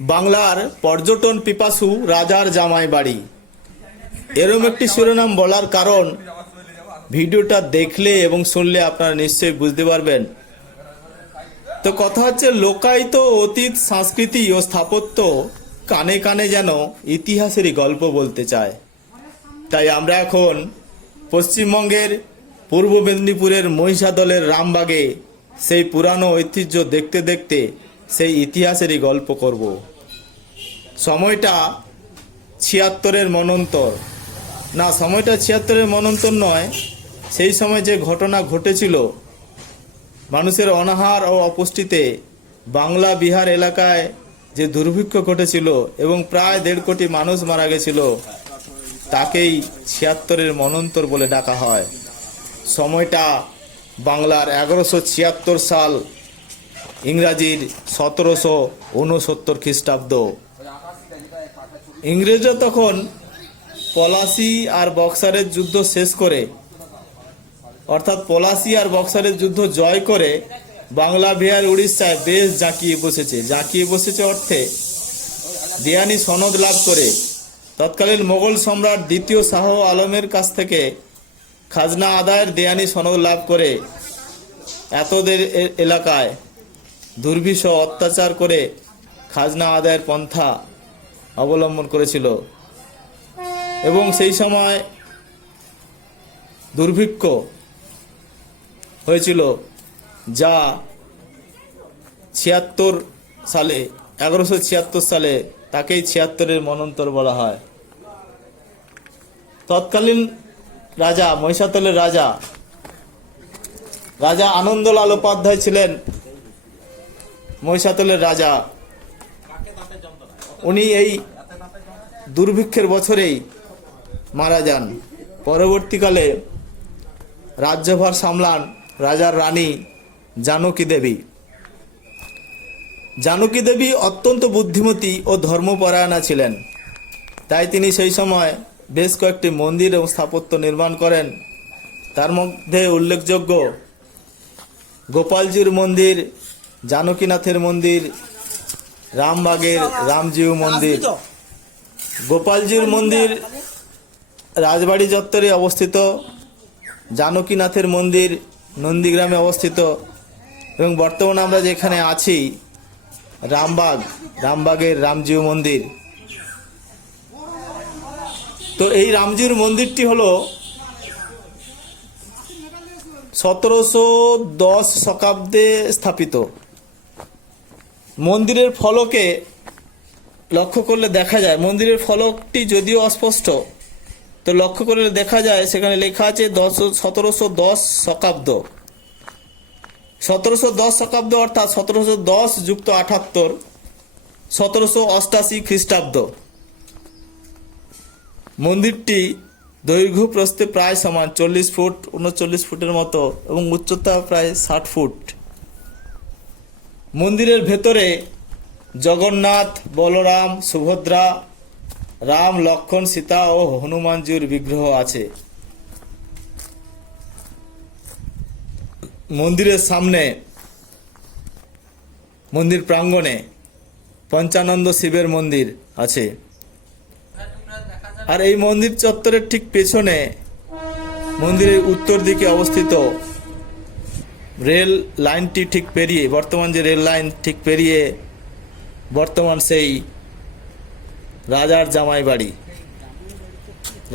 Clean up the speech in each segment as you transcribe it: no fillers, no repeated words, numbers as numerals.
বাংলার পর্যটন পিপাসু রাজার জামাই বাড়ি, এরম একটি শিরোনাম বলার কারণ ভিডিওটা দেখলে এবং শুনলে আপনারা নিশ্চয়ই বুঝতে পারবেন। তো কথা হচ্ছে, লোকায়িত অতীত সংস্কৃতি ও স্থাপত্য কানে কানে যেন ইতিহাসেরই গল্প বলতে চায়। তাই আমরা এখন পশ্চিমবঙ্গের পূর্ব মেদিনীপুরের মহিষাদলের রামবাগে সেই পুরানো ঐতিহ্য দেখতে দেখতে সেই ইতিহাসেরই গল্প করব। সময়টা ৭৬-এর মনন্তর, না সময়টা ৭৬-এর মনন্তর নয়, সেই সময় যে ঘটনা ঘটেছিল, মানুষের অনাহার ও অপুষ্টিতে বাংলা বিহার এলাকায় যে দুর্ভিক্ষ ঘটেছিল এবং প্রায় ১.৫ কোটি মানুষ মারা গেছিল, তাকেই ৭৬-এর মনন্তর বলে ডাকা হয়। সময়টা বাংলার ১১৭৬ সাল, ইংরাজির ১৭৬৯ খ্রিস্টাব্দ। ইংরেজরা তখন পলাশী আর বক্সারের যুদ্ধ শেষ করে, অর্থাৎ পলাশী আর বক্সারের যুদ্ধ জয় করে বাংলা বিহার উড়িষ্যায় বেশ জাঁকিয়ে বসেছে অর্থে দেয়ানি সনদ লাভ করে তৎকালীন মোগল সম্রাট দ্বিতীয় শাহ আলমের কাছ থেকে খাজনা আদায়ের দেয়ানি সনদ লাভ করে এতদের এলাকায় দুর্বিষহ অত্যাচার করে খাজনা আদায়ের পন্থা অবলম্বন করেছিল এবং সেই সময় দুর্ভিক্ষ হয়েছিল, যা ১১৭৬ সালে তাকেই ৭৬-এর মনন্তর বলা হয়। তৎকালীন রাজা, মহিষাদলের রাজা আনন্দলাল উপাধ্যায় ছিলেন মহিষাদলের রাজা। উনি এই দুর্ভিক্ষের বছরেই মারা যান। পরবর্তীকালে রাজ্যভার সামলান রাজার রানী জানকী দেবী অত্যন্ত বুদ্ধিমতী ও ধর্মপরায়ণা ছিলেন। তাই তিনি সেই সময় বেশ কয়েকটি মন্দির এবং স্থাপত্য নির্মাণ করেন। তার মধ্যে উল্লেখযোগ্য গোপালজির মন্দির, জানকীনাথের মন্দির, রামবাগের রামজিউ মন্দির। গোপালজির মন্দির রাজবাড়ি চত্বরে অবস্থিত, জানকীনাথের মন্দির নন্দীগ্রামে অবস্থিত এবং বর্তমানে আমরা যেখানে আছি রামবাগের রামজিউ মন্দির। তো এই রামজিউর মন্দিরটি হলো ১৭১০ শতাব্দে স্থাপিত। মন্দিরের ফলকে লক্ষ্য করলে দেখা যায়, মন্দিরের ফলকটি যদিও অস্পষ্ট, তো লক্ষ্য করলে দেখা যায় সেখানে লেখা আছে ১৭১০ শতাব্দ। ১৭১০ শতাব্দ অর্থাৎ ১৭১০ যুক্ত ৭৮, ১৭৮৮ খ্রিস্টাব্দ। মন্দিরটি দৈর্ঘ্য প্রস্থে প্রায় সমান, ৪০ ফুট ৩৯ ফুটের মতো এবং উচ্চতা প্রায় ৬০ ফুট। মন্দিরের ভেতরে জগন্নাথ, বলরাম, সুভদ্রা, রাম, লক্ষ্মণ, সীতা ও হনুমানজির বিগ্রহ আছে। মন্দিরের সামনে, মন্দির প্রাঙ্গণে পঞ্চানন্দ শিবের মন্দির আছে। আর এই মন্দির চত্বরের ঠিক পেছনে, মন্দিরের উত্তর দিকে অবস্থিত রেল লাইনটি ঠিক পেরিয়ে, বর্তমান যে রেল লাইন ঠিক পেরিয়ে বর্তমান সেই রাজার জামাই বাড়ি।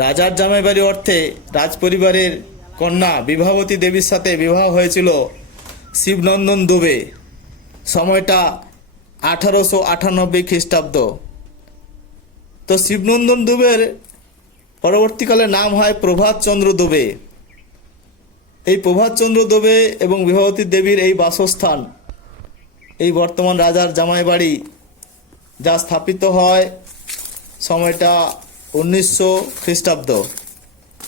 রাজার জামাই বাড়ি অর্থে রাজপরিবারের কন্যা বিভাবতী দেবীর সাথে বিবাহ হয়েছিল শিবনন্দন দুবে। সময়টা ১৮৯৮ খ্রিস্টাব্দ। তো শিবনন্দন দুবের পরবর্তীকালে নাম হয় প্রভাতচন্দ্র দুবে। এই প্রভাতচন্দ্র দুবে এবং বিভাবতী দেবীর এই বাসস্থান এই বর্তমান রাজার জামাই বাড়ি, যা স্থাপিত হয় সময়টা ১৯০০ খ্রিস্টাব্দ।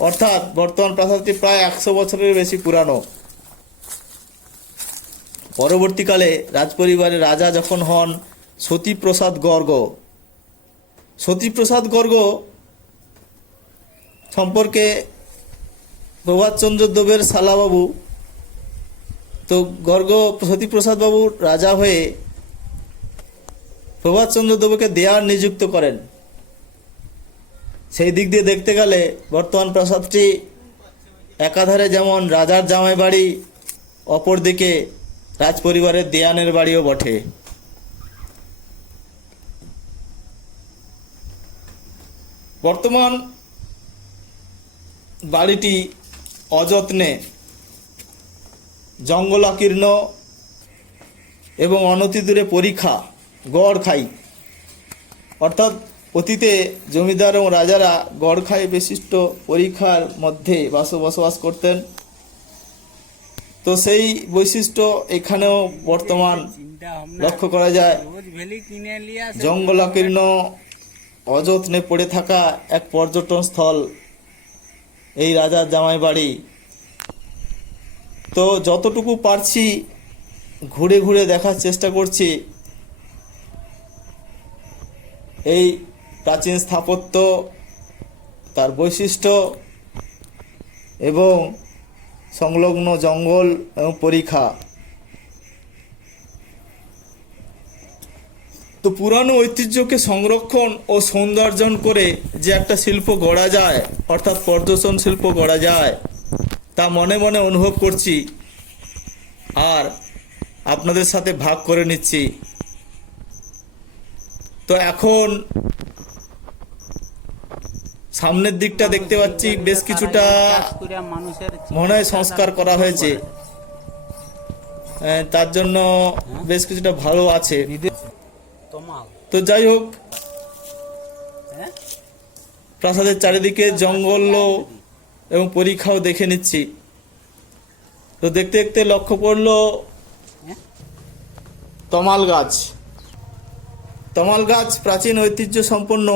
অর্থাৎ বর্তমান প্রাসাদটি প্রায় ১০০ বছরের বেশি পুরানো। পরবর্তীকালে রাজপরিবারের রাজা যখন হন সতীপ্রসাদ গর্গ সম্পর্কে প্রভাতচন্দ্র দেবের শালাবাবু, তো সতীপ্রসাদ বাবু রাজা হয়ে প্রভাতচন্দ্র দেবকে দেওয়ার নিযুক্ত করেন। সেই দিক দিয়ে দেখতে গেলে বর্তমান প্রাসাদটি একাধারে যেমন রাজার জামাই বাড়ি, অপরদিকে রাজপরিবারের দেয়ানের বাড়িও বটে। বর্তমান বাড়িটি অযত্নে জঙ্গলাকীর্ণ এবং অনতিদূরে পরিখা, গড়খাই, অর্থাৎ অতীতে জমিদার এবং রাজারা গড়খাই বিশিষ্ট পরিখার মধ্যে বসবাস করতেন। তো সেই বৈশিষ্ট্য এখানেও বর্তমান লক্ষ্য করা যায়। জঙ্গলাকীর্ণ অযত্নে পড়ে থাকা এক পর্যটন স্থল এই রাজার জামাই বাড়ি। তো যতটুকু পারছি ঘুরে ঘুরে দেখার চেষ্টা করছি এই প্রাচীন স্থাপত্য, তার বৈশিষ্ট্য এবং সংলগ্ন জঙ্গল এবং পরিখা। তো পুরানো ঐতিহ্যকে সংরক্ষণ ও সৌন্দর্যন করে যে একটা শিল্প গড়া যায়, অর্থাৎ পর্যটন শিল্প গড়া যায়, তা মনে মনে অনুভব করছি আর আপনাদের সাথে ভাগ করে নিচ্ছি। তো এখন সামনের দিকটা দেখতে পাচ্ছি বেশ কিছুটা মনে হয় সংস্কার করা হয়েছে, তার জন্য বেশ কিছুটা ভালো আছে। তো যাই হোক, প্রাসাদের চারিদিকে জঙ্গল এবং পরিখাও দেখে নিচ্ছি। তো দেখতে দেখতে লক্ষ্য পড়লো তমাল গাছ। তমাল গাছ প্রাচীন ঐতিহ্য সম্পন্ন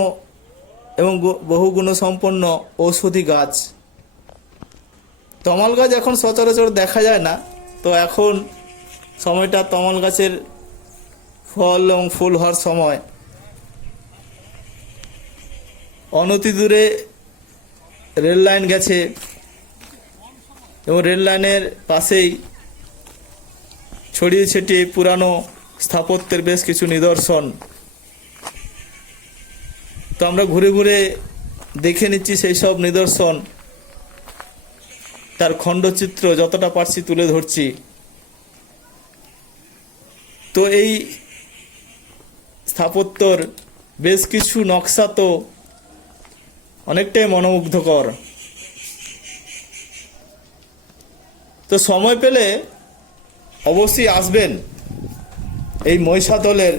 এবং বহু গুণ সম্পন্ন ঔষধি গাছ। তমাল গাছ এখন সচরাচর দেখা যায় না। তো এখন সময়টা তমাল গাছের ফল এবং ফুল হওয়ার সময়। অনতি দূরে রেল লাইন গেছে এবং রেল লাইনের পাশেই ছড়িয়ে ছিটিয়ে পুরানো স্থাপত্যের বেশ কিছু নিদর্শন। তো আমরা ঘুরে ঘুরে দেখে নিচ্ছি সেই সব নিদর্শন, তার খণ্ডচিত্র যতটা পারছি তুলে ধরছি। তো এই স্থাপত্যর বেশ কিছু নকশা তো অনেকটাই মনোমুগ্ধকর। তো সময় পেলে অবশ্যই আসবেন এই মহিষাদলের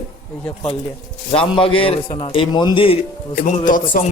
রামবাগের এই মন্দির এবং তৎসঙ্গ